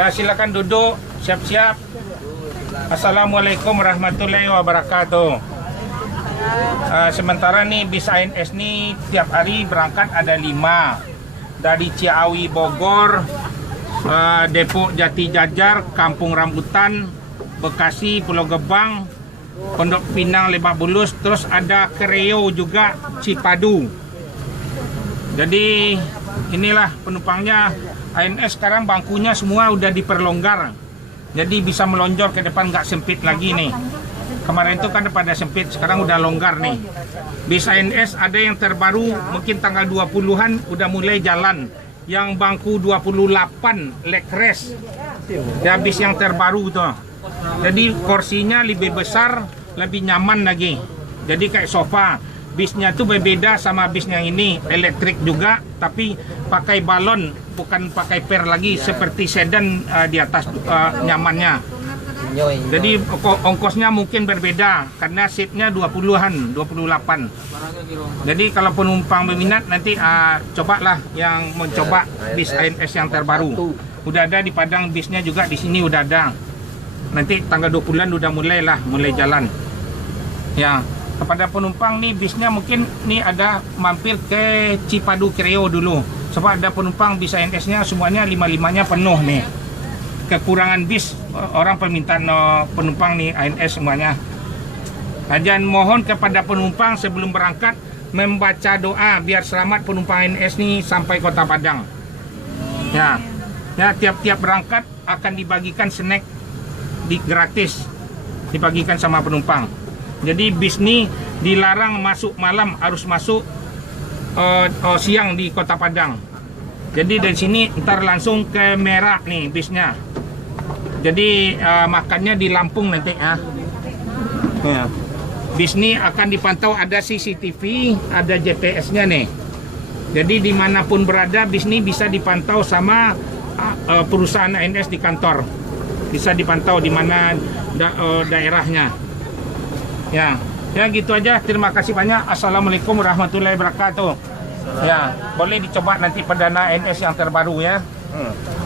Ya, silakan duduk, siap-siap. Assalamualaikum warahmatullahi wabarakatuh. Sementara nih bis ANS nih tiap hari berangkat ada 5 dari Ciawi Bogor, Depok Jati Jajar, Kampung Rambutan, Bekasi, Pulau Gebang, Pondok Pinang, Lebak Bulus, terus ada Kreo juga Cipadu. Jadi inilah penumpangnya. ANS sekarang bangkunya semua udah diperlonggar, jadi bisa melonjor ke depan, nggak sempit lagi nih. Kemarin itu kan pada sempit, sekarang udah longgar nih. Bis ANS ada yang terbaru, mungkin tanggal 20-an udah mulai jalan. Yang bangku 28 leg rest, ya bis yang terbaru tuh. Jadi kursinya lebih besar, lebih nyaman lagi. Jadi kayak sofa. Bisnya tuh berbeda sama bis yang ini, elektrik juga, tapi pakai balon, bukan pakai per lagi seperti sedan di atas nyamannya. Jadi ongkosnya mungkin berbeda karena seatnya 20-an, 28. Jadi kalau penumpang berminat nanti cobalah yang mencoba bis ANS yang terbaru. Udah ada di Padang bisnya juga, di sini udah ada. Nanti tanggal 20-an udah mulai jalan. Ya. Kepada penumpang nih bisnya mungkin nih ada mampir ke Cipadu Kreo dulu. Sebab ada penumpang bis ANS-nya semuanya 5-5-nya penuh nih. Kekurangan bis, orang permintaan penumpang nih ANS semuanya. Dan mohon kepada penumpang sebelum berangkat membaca doa biar selamat penumpang ANS nih sampai Kota Padang. Ya, tiap-tiap berangkat akan dibagikan snack gratis, dibagikan sama penumpang. Jadi bis ini dilarang masuk malam, harus masuk siang di Kota Padang. Jadi dari sini ntar langsung ke Merak nih bisnya. Jadi makannya di Lampung nanti ya. Bis ini akan dipantau, ada CCTV, ada GPS-nya nih. Jadi dimanapun berada bis ini bisa dipantau sama perusahaan ANS di kantor. Bisa dipantau di mana daerahnya. Ya gitu aja. Terima kasih banyak. Assalamualaikum warahmatullahi wabarakatuh. Ya, boleh dicoba nanti perdana ANS yang terbaru ya.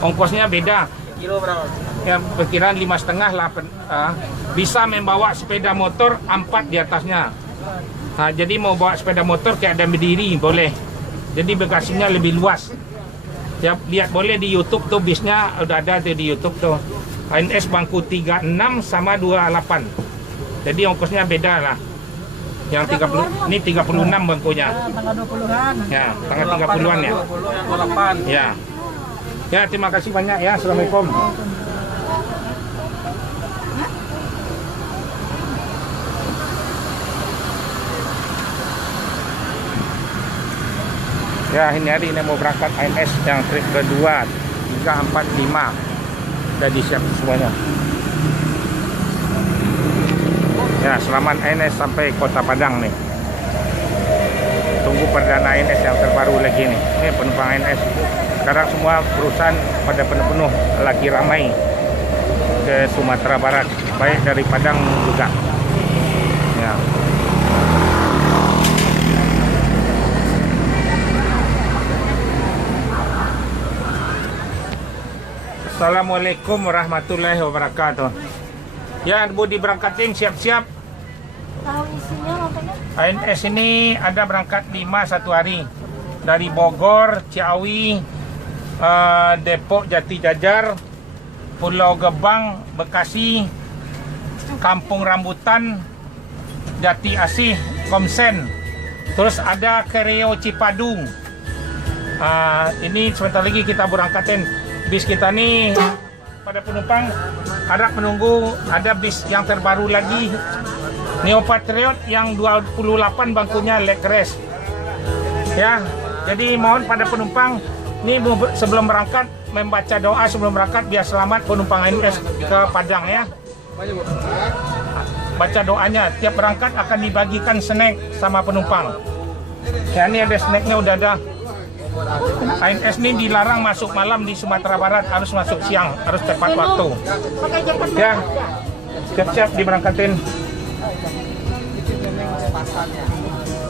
Ongkosnya beda. Kilo berapa? Ya, perkiraan 5,5 lah. Bisa membawa sepeda motor 4 di atasnya. Jadi mau bawa sepeda motor kayak ada berdiri boleh. Jadi bagasinya lebih luas. Ya, lihat boleh di YouTube tuh bisnya udah ada tuh di YouTube tuh. ANS bangku 36 sama 28. Jadi ongkosnya beda lah. Yang 30 ini 36 bangkunya. Tanggal 20-an. Ya, tanggal 30-an ya. 28. Ya. Ya, terima kasih banyak ya. Assalamualaikum. Ya, ini hari ini mau berangkat ANS yang trip kedua 3, 4, 5. Udah disiap semuanya. Ya, selamat ANS sampai Kota Padang nih. Tunggu perdana ANS yang terbaru lagi nih. Ini penumpang ANS. Sekarang semua perusahaan pada penuh-penuh, lagi ramai ke Sumatera Barat, baik dari Padang juga. Ya. Assalamualaikum warahmatullahi wabarakatuh. Ya, Bu diberangkatin, siap-siap. Tahu isinya makanya? ANS ini ada berangkat 5 satu hari. Dari Bogor, Ciawi, Depok Jati Jajar, Pulau Gebang, Bekasi, Kampung Rambutan, Jati Asih, Komsen. Terus ada Kreo Cipadu. Ini sebentar lagi kita berangkatin bis kita nih. Pada penumpang harap menunggu ada bis yang terbaru lagi, Neo Patriot yang 28 bangkunya leg rest. Ya, jadi mohon pada penumpang ini sebelum berangkat membaca doa sebelum berangkat biar selamat penumpang ANS ke Padang ya. Baca doanya, tiap berangkat akan dibagikan snack sama penumpang. Ya, ini ada snacknya udah ada. ANS ini dilarang masuk malam di Sumatera Barat, harus masuk siang, harus tepat waktu. Ya, siap-siap diberangkatin.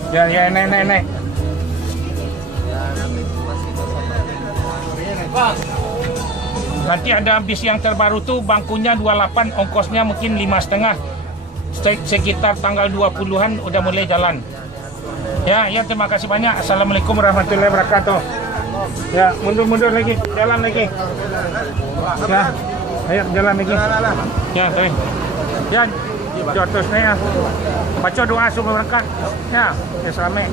Ya, naik. Bang. Nanti ada bis yang terbaru tuh bangkunya 28, ongkosnya mungkin 5,5. Sekitar tanggal 20-an udah mulai jalan. Ya, terima kasih banyak. Assalamualaikum warahmatullahi wabarakatuh. Ya, mundur lagi, jalan lagi. Ya, ayo jalan lagi. Ya, baik. Ya, jatuhnya ya. Baca doa sebelum berangkat. Ya, selamat.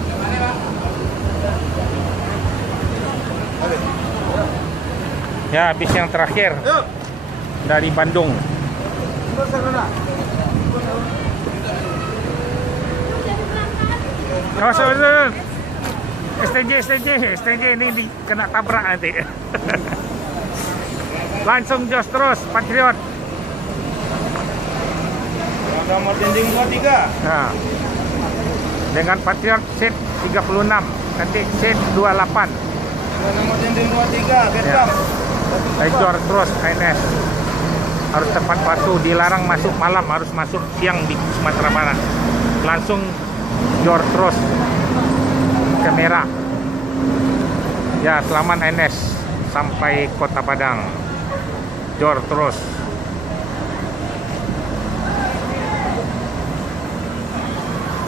Ya, bis yang terakhir dari Bandung. STJ ini kena tabrak nanti. Langsung jos terus, Patriot. Nomor dinding 23. Nah, dengan Patriot seat 36, nanti seat 28. Nomor dinding 23, Ya. Jor terus ANS. Harus tepat waktu, dilarang masuk malam, harus masuk siang di Sumatera Barat. Langsung jor terus ke merah. Ya, selamat ANS sampai Kota Padang. Jor terus.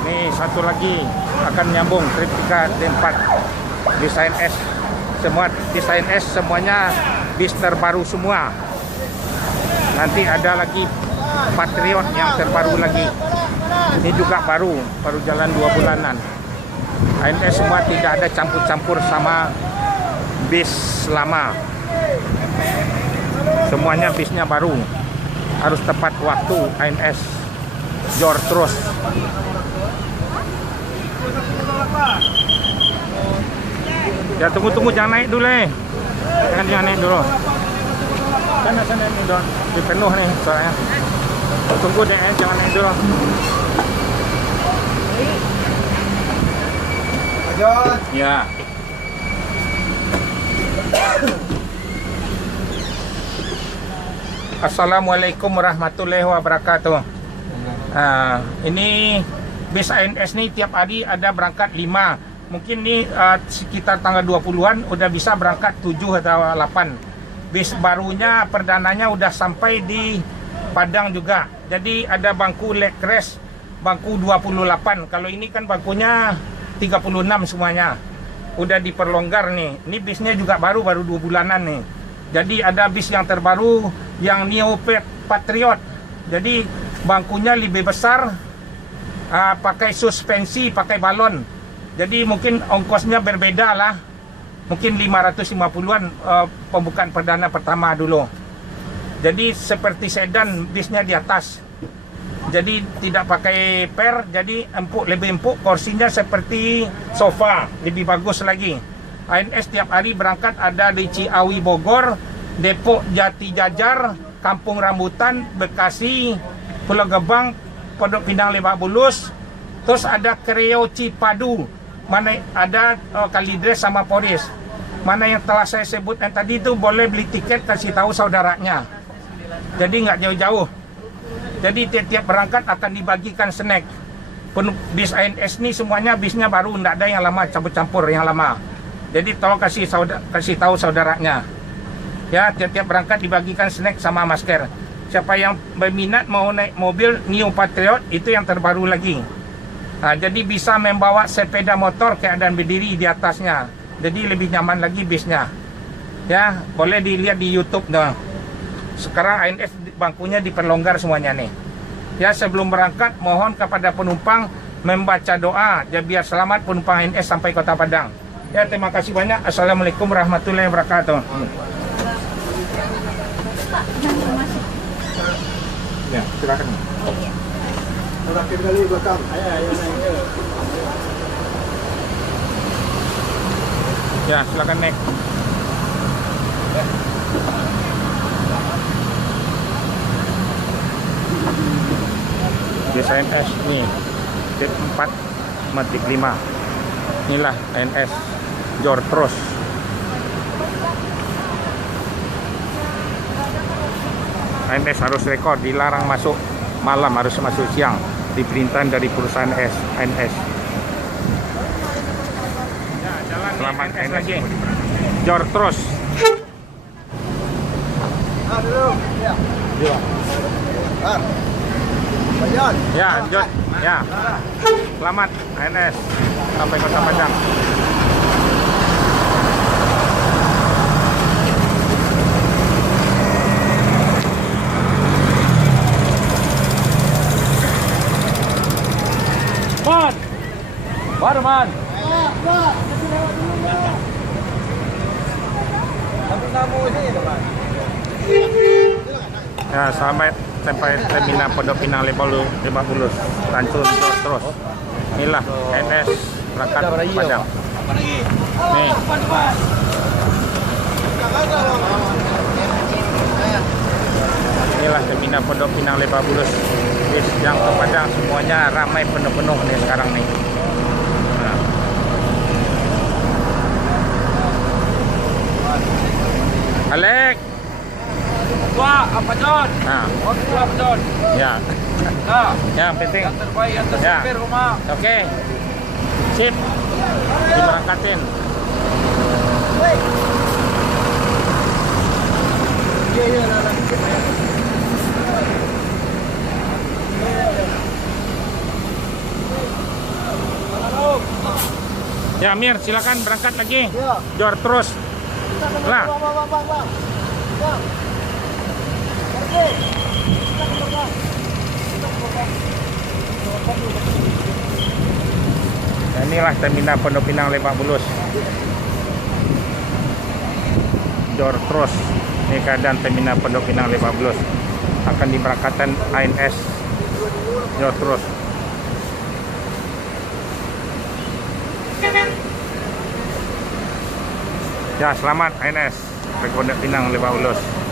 Nih satu lagi akan nyambung trip 3 D4 desain S. Semua desain S semuanya bis terbaru semua. Nanti ada lagi Patriot yang terbaru lagi. Ini juga baru jalan 2 bulanan. ANS semua tidak ada campur-campur sama bis lama. Semuanya bisnya baru. Harus tepat waktu ANS. Jor terus. Ya, tunggu jangan naik dulu. Jangan naik dulu. Sana ini dong. Dipenuh nih soalnya. Tunggu deh, jangan naik dulu. Ya. Assalamualaikum warahmatullahi wabarakatuh. Ini bis ANS nih tiap hari ada berangkat 5. Mungkin nih sekitar tanggal 20-an udah bisa berangkat 7 atau 8. Bis barunya perdananya udah sampai di Padang juga. Jadi ada bangku leg rest, bangku 28. Kalau ini kan bangkunya 36 semuanya. Udah diperlonggar nih. Ini bisnya juga baru 2 bulanan nih. Jadi ada bis yang terbaru yang Neo Patriot. Jadi bangkunya lebih besar, pakai suspensi, pakai balon. Jadi mungkin ongkosnya berbeda lah. Mungkin 550-an pembukaan perdana pertama dulu. Jadi seperti sedan, bisnya di atas. Jadi tidak pakai per, jadi lebih empuk. Kursinya seperti sofa, lebih bagus lagi. ANS tiap hari berangkat ada di Ciawi Bogor, Depok Jati Jajar, Kampung Rambutan, Bekasi, Pulau Gebang, Pondok Pinang Lebak Bulus. Terus ada Kreo Cipadu, mana ada Kalidres sama Poris. Mana yang telah saya sebut yang tadi itu boleh beli tiket, kasih tahu saudaranya. Jadi nggak jauh-jauh. Jadi tiap-tiap berangkat akan dibagikan snack. Bis ANS ini semuanya bisnya baru, nggak ada yang lama, campur-campur yang lama. Jadi tolong kasih tahu saudaranya. Ya, tiap-tiap berangkat dibagikan snack sama masker. Siapa yang berminat mau naik mobil Neo Patriot, itu yang terbaru lagi. Nah, jadi bisa membawa sepeda motor keadaan berdiri di atasnya. Jadi lebih nyaman lagi bisnya. Ya, boleh dilihat di YouTube dong. Sekarang ANS bangkunya diperlonggar semuanya nih. Ya, sebelum berangkat mohon kepada penumpang membaca doa ya biar selamat penumpang ANS sampai Kota Padang. Ya, terima kasih banyak. Assalamualaikum warahmatullahi wabarakatuh. Ya, silakan. Terakhir kali belakang. Ayo. Ya, silakan naik. Bis ANS nih, Jet 4 Matic 5. Inilah ANS Jor terus. ANS harus rekor, dilarang masuk malam, harus masuk siang. Diperintahan dari perusahaan ANS. Ya, jalan selamat ANS lagi. Jor terus. Ya, lanjut. Ya. Selamat ANS sampai Kota Padang. Man. Barman. Ya, sampai terminal Pondok Pinang Lebak Bulus. Lancur terus. Inilah NS berangkat Padang. Nih. Inilah terminal Pondok Pinang Lebak Bulus. Bis yang ke Padang semuanya ramai penuh-penuh nih sekarang nih. Nah. Alek. Wah, apa John? Nah, Oke, apa John? ya. Nah, Yang penting. yang terbaik yang Ya. tersipir rumah. Oke. Sip. Diberangkatin. Ya, Mir, silakan berangkat lagi. Jor terus. Lah. Ya, inilah terminal Pondok Pinang Lebak Bulus. Jor terus. Ini keadaan terminal Pondok Pinang Lebak Bulus. Akan diberangkatkan ANS. Jor terus. Ya, selamat ANS Pondok Pinang Lebak Bulus.